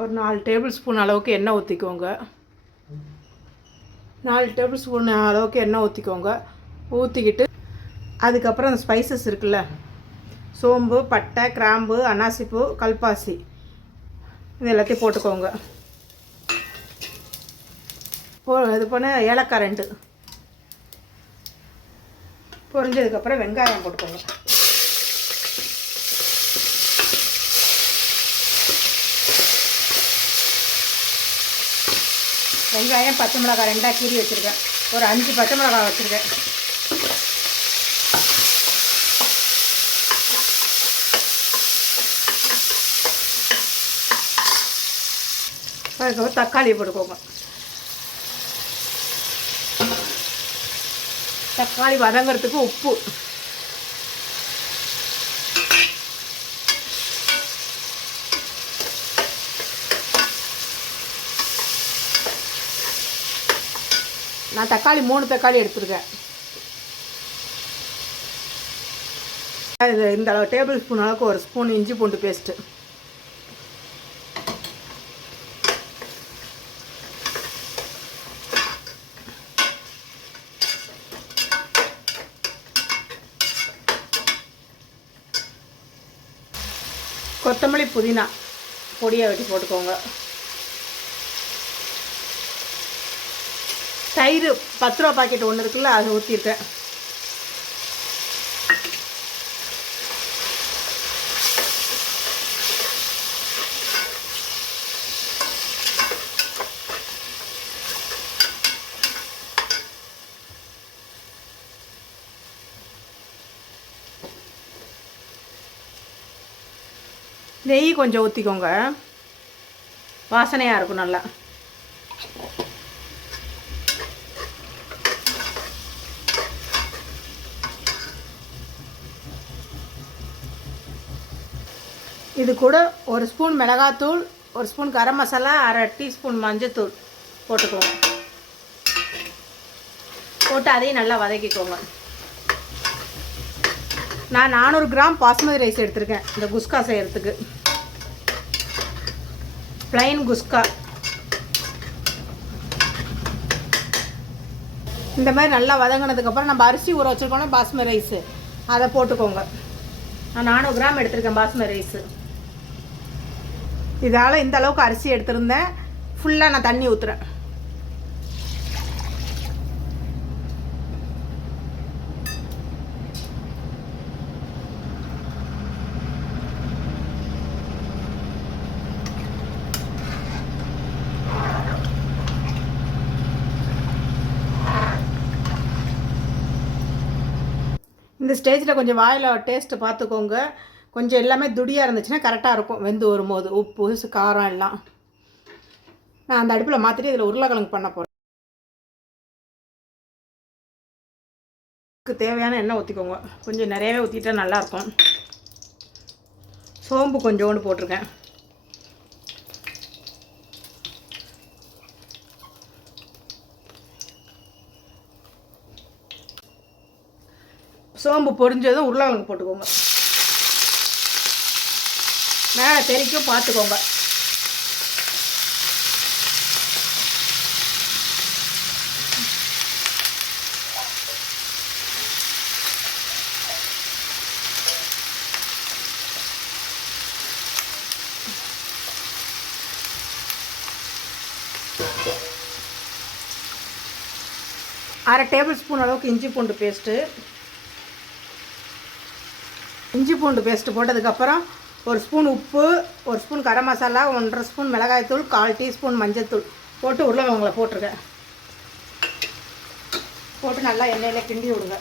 ஒரு 4 table spoon அளவுக்கு எண்ணெய் ஊற்றிக்கோங்க. 4 டேபிள் ஸ்பூன் அளவுக்கு எண்ணெய் ஊற்றிக்கோங்க. ஊற்றிக்கிட்டு அதுக்கப்புறம் அந்த ஸ்பைசஸ் இருக்குல்ல, சோம்பு, பட்டை, கிராம்பு, அன்னாசிப்பூ, கல்பாசி, இது எல்லாத்தையும் போட்டுக்கோங்க. இது பண்ண ஏலக்காய் 2 பொரிஞ்சதுக்கப்புறம் வெங்காயம் போட்டுக்கோங்க. வெங்காயம், பச்சை மிளகாய் 2 கீறி வச்சுருக்கேன். ஒரு 5 பச்சை மிளகாய் வச்சுருக்கேன். அதுக்கப்புறம் தக்காளி போட்டுக்கோங்க. தக்காளி வதங்கிறதுக்கு உப்பு, நான் தக்காளி 3 தக்காளி எடுத்துருக்கேன். இந்த அளவு டேபிள் ஸ்பூன் அளவுக்கு 1 ஸ்பூன் இஞ்சி பூண்டு பேஸ்ட்டு, கொத்தமல்லி, புதினா பொடியை வெட்டி போட்டுக்கோங்க. தயிர் 10 ரூபா பாக்கெட் ஒன்று இருக்குல்ல, அது ஊற்றிருக்கேன். நெய் கொஞ்சம் ஊற்றிக்கோங்க, வாசனையாக இருக்கும் நல்லா. இது கூட 1 ஸ்பூன் மிளகாத்தூள், 1 ஸ்பூன் கரம் மசாலா, 1/2 டீஸ்பூன் மஞ்சத்தூள் போட்டுக்கோங்க. போட்டு அதையும் நல்லா வதக்கிக்கோங்க. நான் 400 கிராம் பாஸ்மதி ரைஸ் எடுத்திருக்கேன் இந்த குஸ்கா செய்கிறதுக்கு. ப்ளைன் குஸ்கா. இந்த மாதிரி நல்லா வதங்கினதுக்கப்புறம் நம்ம அரிசி ஊற வச்சுருக்கோன்னா பாஸ்மதி ரைஸு, அதை போட்டுக்கோங்க. நான் 400 கிராம் எடுத்திருக்கேன் பாஸ்மதி ரைஸு. இதால் இந்த அளவுக்கு அரிசி எடுத்திருந்தேன். ஃபுல்லாக நான் தண்ணி ஊற்றுறேன். இந்த ஸ்டேஜில் கொஞ்சம் வாயில் டேஸ்ட்டு பார்த்துக்கோங்க. கொஞ்சம் எல்லாமே துடியாக இருந்துச்சுன்னா கரெக்டாக இருக்கும் வெந்து வரும்போது. உப்பு, காரம் எல்லாம். நான் அந்த அடுப்பில் மாற்றிட்டு இதில் உருளைக்கிழங்கு பண்ண போகிறேன். தேவையான எண்ணெய் ஊற்றிக்கோங்க. கொஞ்சம் நிறையவே ஊற்றிட்டா நல்லாயிருக்கும். சோம்பு கொஞ்சோண்டு போட்டிருக்கேன். சோம்பு பொரிஞ்சதும் உருளைக்கிழங்கு போட்டுக்கோங்க. மேலே தெறிக்கும் பார்த்துக்கோங்க. அரை டேபிள் ஸ்பூன் அளவுக்கு இஞ்சி பூண்டு பேஸ்ட்டு. இஞ்சி பூண்டு பேஸ்ட்டு போட்டதுக்கப்புறம் 1 ஸ்பூன் உப்பு, 1 ஸ்பூன் கரம் மசாலா, 1/2 ஸ்பூன் மிளகாய்த்தூள், 1/4 டீஸ்பூன் மஞ்சத்தூள் போட்டு உருளைக்கிழங்குல போட்டிருக்கேன். போட்டு நல்லா எண்ணெயில் கிண்டி விடுங்க.